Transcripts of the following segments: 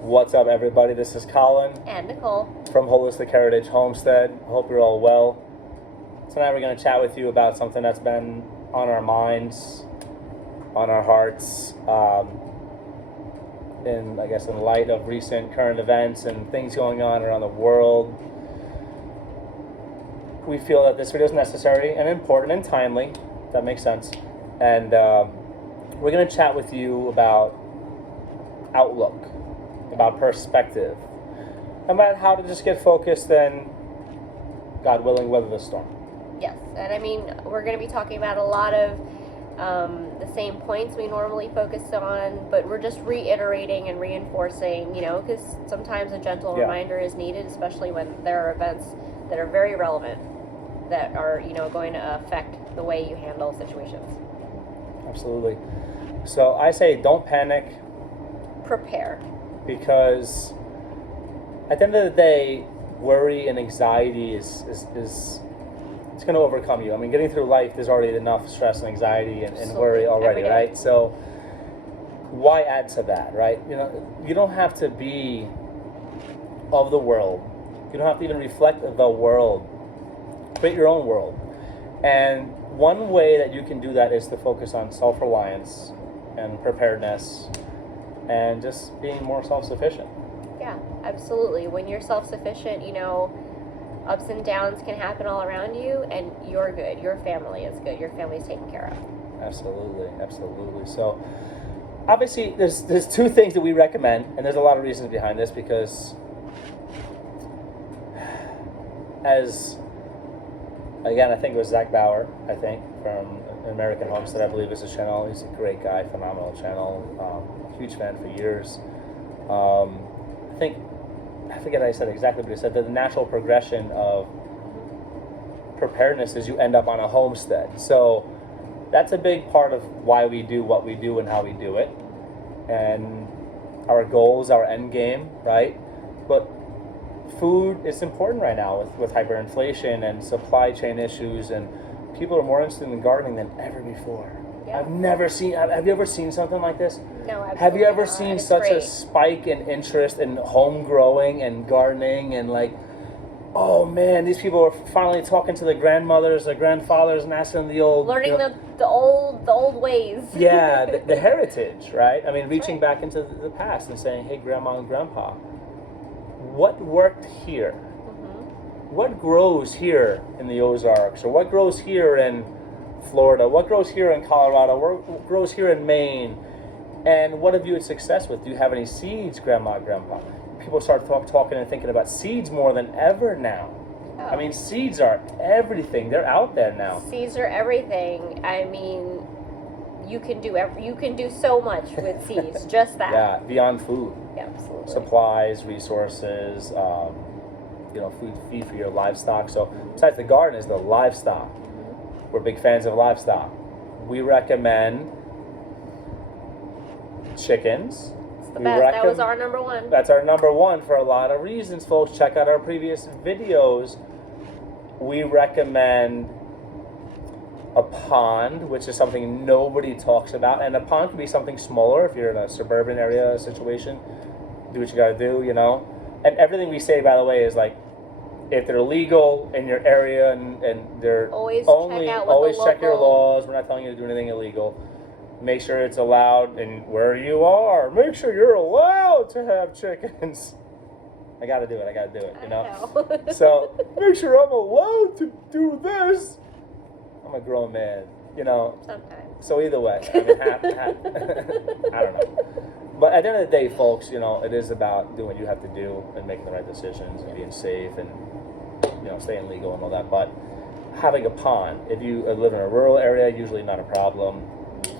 What's up, everybody? This is Colin And Nicole. from Holistic Heritage Homestead. I hope you're all well. Tonight we're going to chat with you about something that's been on our minds, on our hearts, in light of recent current events and things going on around the world. We feel that this video is necessary and important and timely. If that makes sense. And we're going to chat with you about outlook, about perspective, about how to just get focused and, God willing, weather the storm. Yes, and I mean, we're going to be talking about a lot of the same points we normally focus on, but we're just reiterating and reinforcing, because sometimes a gentle reminder is needed, especially when there are events that are very relevant that are, going to affect the way you handle situations. Absolutely. So I say don't panic. Prepare. Because at the end of the day, worry and anxiety is it's going to overcome you. I mean, getting through life, there's already enough stress and anxiety and worry already, right? So why add to that, right? You don't have to be of the world. You don't have to even reflect the world. Create your own world. And one way that you can do that is to focus on self-reliance and preparedness and just being more self-sufficient. Yeah, absolutely. When you're self-sufficient, ups and downs can happen all around you, and you're good. Your family is good. Your family's taken care of. Absolutely, absolutely. So, obviously, there's two things that we recommend, and there's a lot of reasons behind this, because again, I think it was Zach Bauer, from American Homestead, I believe is his channel. He's a great guy, phenomenal channel, huge fan for years. I forget I said exactly what he said, that the natural progression of preparedness is you end up on a homestead. So that's a big part of why we do what we do and how we do it. And our goals, our end game, right? But food is important right now with hyperinflation and supply chain issues, and people are more interested in gardening than ever before. Yeah. Have you ever seen something like this? No, absolutely. Have you ever not. seen It's such great. a spike in interest in home growing and gardening, and oh man, these people are finally talking to the grandmothers, the grandfathers, and asking the old... Learning the old ways. Yeah, the heritage, right? I mean, reaching right. back into the past and saying, hey, grandma and grandpa, what worked here? Mm-hmm. What grows here in the Ozarks? Or what grows here in Florida? What grows here in Colorado? What grows here in Maine? And what have you had success with? Do you have any seeds, grandma, grandpa? People start talking and thinking about seeds more than ever now. Oh. I mean, seeds are everything. They're out there now. Seeds are everything. I mean, you can do so much with seeds. Just that. Yeah, beyond food. Yeah, absolutely. Supplies, resources, feed for your livestock. So besides the garden is the livestock. Mm-hmm. We're big fans of livestock. We recommend chickens. It's the best. That was our number one. That's our number one for a lot of reasons, folks. Check out our previous videos. We recommend a pond, which is something nobody talks about. And a pond can be something smaller if you're in a suburban area situation. Do what you gotta do, And everything we say, by the way, is if they're legal in your area and they're always check your laws. We're not telling you to do anything illegal. Make sure it's allowed, and where you are, make sure you're allowed to have chickens. I gotta do it, I know. So, make sure I'm allowed to do this. I'm a grown man, Sometimes. So either way, I mean, I don't know. But at the end of the day, folks, it is about doing what you have to do and making the right decisions and being safe and, staying legal and all that. But having a pond, if you live in a rural area, usually not a problem.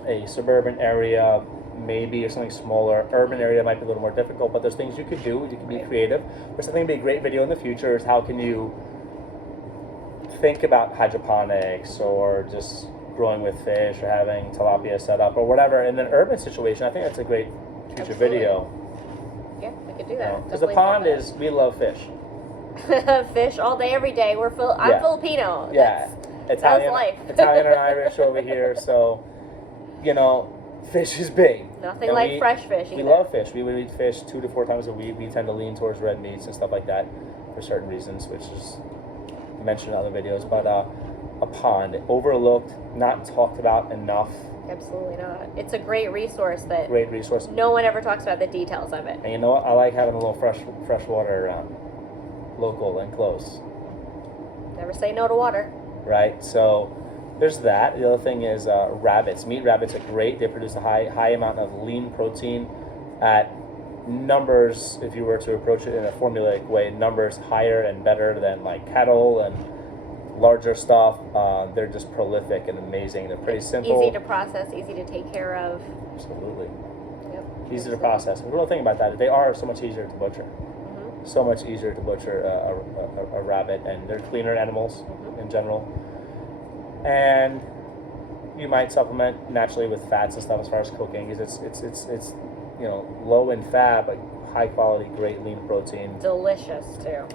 A suburban area, maybe, or something smaller. Urban area might be a little more difficult, but there's things you could do. You can be creative. There's something to be a great video in the future is how can you think about hydroponics or just growing with fish or having tilapia set up or whatever in an urban situation. I think that's a great future video. Yeah, we could do that. Because the pond is, we love fish. Fish all day, every day. I'm Filipino. Yeah. Italian, life. Italian and Irish over here. So, Fish is big. Nothing And like fresh fish either. We love fish. We would eat fish 2 to 4 times a week. We tend to lean towards red meats and stuff like that for certain reasons, which is mentioned in other videos. But a pond, overlooked, not talked about enough. Absolutely not. It's a great resource that Great resource. no one ever talks about the details of it. And you know what? I like having a little fresh water around, local and close. Never say no to water. Right? So there's that. The other thing is rabbits. Meat rabbits are great. They produce a high amount of lean protein at numbers, if you were to approach it in a formulaic way, numbers higher and better than like cattle and larger stuff. They're just prolific and amazing. They're pretty simple. Easy to process, easy to take care of. Absolutely. Yep. Easy to process. The real thing about that is they are so much easier to butcher. Mm-hmm. So much easier to butcher a rabbit, and they're cleaner animals in general. And you might supplement naturally with fats and stuff as far as cooking. It's low in fat but high quality, great lean protein. Delicious too.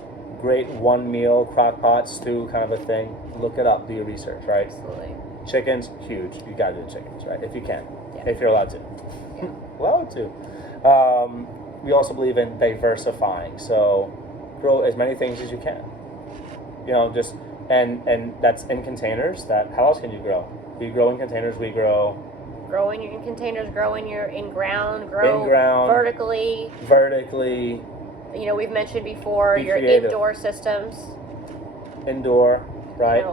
Great one meal crock pot stew kind of a thing. Look it up. Do your research. Right. Absolutely. Chickens, huge. You gotta do chickens, right? If you can, Yeah. if you're allowed to. Yeah. Allowed to. We also believe in diversifying. So grow as many things as you can. Just and that's in containers. How else can you grow? We grow in containers. We grow. Grow in your containers. Grow in ground. In ground. Vertically. Vertically. We've mentioned before Be your creative. indoor systems. Indoor, right?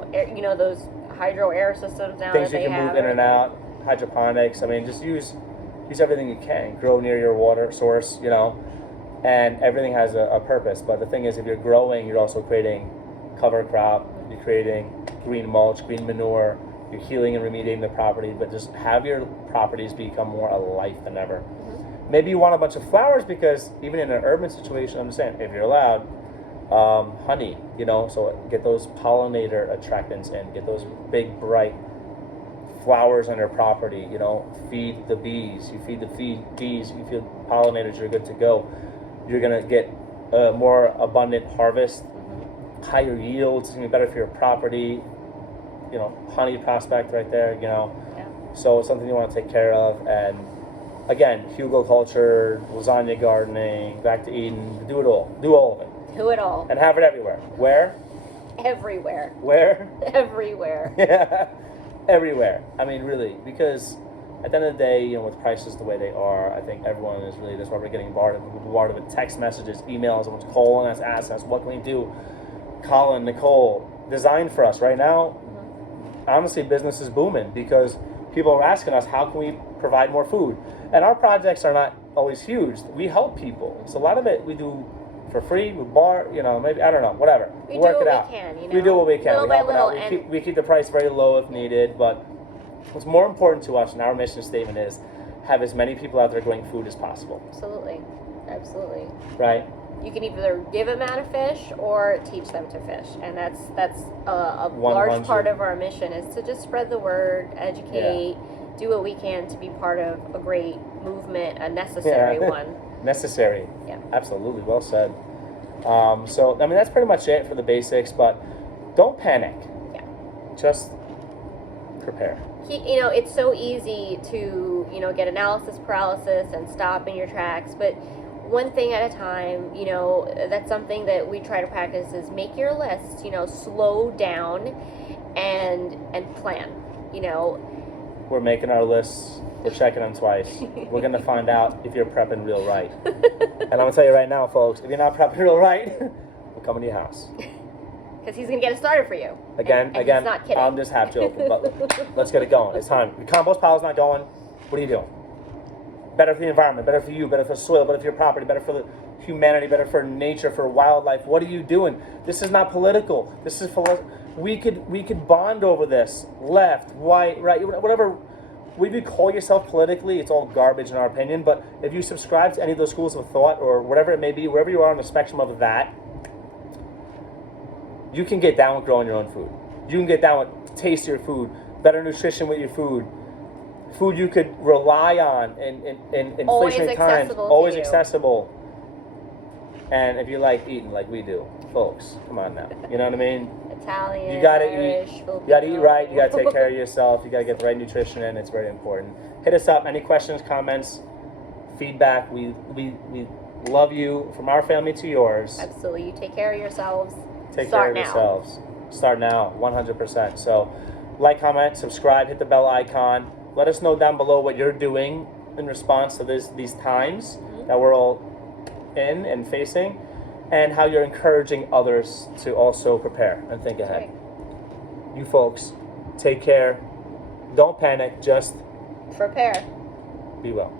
Those hydro air systems now Things that you they can have. move in and out. Hydroponics. I mean, just use everything you can. Grow near your water source. And everything has a purpose. But the thing is, if you're growing, you're also creating cover crop. You're creating green mulch, green manure. You're healing and remediating the property. But just have your properties become more alive than ever. Mm-hmm. Maybe you want a bunch of flowers because even in an urban situation, I'm just saying, if you're allowed, honey, so get those pollinator attractants and get those big, bright flowers on your property. Feed the bees. You feed the bees. You feed pollinators. You're good to go. You're gonna get a more abundant harvest, higher yields. It's gonna be better for your property. Honey prospect right there. Yeah. So it's something you want to take care of. And again, Hugo culture, lasagna gardening, back to Eden. Do it all. Do all of it. Do it all. And have it everywhere. Where? Everywhere. Where? Everywhere. Yeah. Everywhere. I mean, really, because at the end of the day, with prices the way they are, I think everyone is really, that's why we're getting bombarded with text messages, emails, everyone's calling us, asking us, what can we do? Colin, Nicole, design for us. Right now, honestly, business is booming because people are asking us, how can we provide more food? And our projects are not always huge. We help people. So a lot of it we do for free, we maybe, I don't know, whatever. We work do it what out. we can, We do what we can. Little We by help it out. little. We keep the price very low if needed, but what's more important to us and our mission statement is have as many people out there growing food as possible. Absolutely. Absolutely. Right? You can either give them how to fish or teach them to fish, and that's a 100. large part of our mission is to just spread the word, educate, do what we can to be part of a great movement, a necessary one. Necessary. Yeah. Absolutely. Well said. So, I mean, that's pretty much it for the basics, but don't panic. Yeah. Just prepare. It's so easy to, get analysis paralysis and stop in your tracks, but one thing at a time, that's something that we try to practice is make your list, slow down and plan, We're making our lists. We're checking them twice. We're going to find out if you're prepping real right. And I'm going to tell you right now, folks, if you're not prepping real right, we're coming to your house. Because he's going to get it started for you. Again, He's not kidding. I'm just half joking, but let's get it going. It's time. The compost pile's not going. What are you doing? Better for the environment, better for you, better for the soil, better for your property, better for the humanity, better for nature, for wildlife. What are you doing? This is not political. This is we could bond over this. Left, right, whatever. If you call yourself politically, it's all garbage in our opinion. But if you subscribe to any of those schools of thought or whatever it may be, wherever you are on the spectrum of that, you can get down with growing your own food. You can get down with taste your food, better nutrition with your food. Food you could rely on in inflationary times, always accessible. And if you like eating like we do, folks, come on now. You know what I mean? Italian, You gotta Irish, eat. Filipino. You gotta eat right. You gotta take care of yourself. You gotta get the right nutrition in. It's very important. Hit us up. Any questions, comments, feedback? We love you from our family to yours. Absolutely. You take care of yourselves. Take care of yourselves. Start now, 100%. So, like, comment, subscribe, hit the bell icon. Let us know down below what you're doing in response to these times that we're all in and facing, and how you're encouraging others to also prepare and think ahead. Right. You folks, take care. Don't panic. Just prepare. be well.